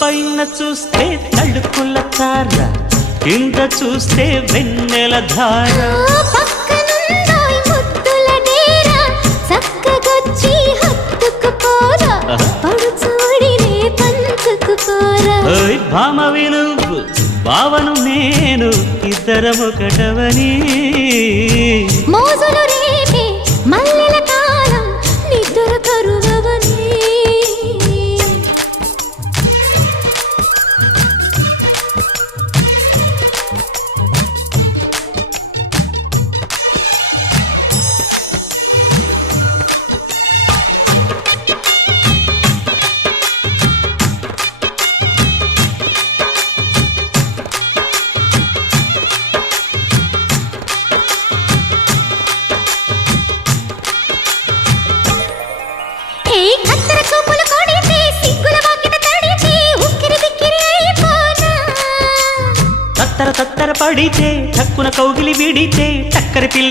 పైన చూస్తే తడుకుల తార, కింద చూస్తే వెన్నెల ధార. పక్కనుందోయ్ ముద్దుల డేరా, చక్కగొచ్చి హత్తుకుపోరా, పడుచూడినే పంచుకుపోరా. భామ విలువు భావను నేను, ఇద్దరమొకటవని. మోజులు రేపే మల్లెల కాలం, నిద్ర కరువవని. తత్తర తత్తర పడితే, తక్కున కౌగిలి విడితే, టక్కరి పిల్ల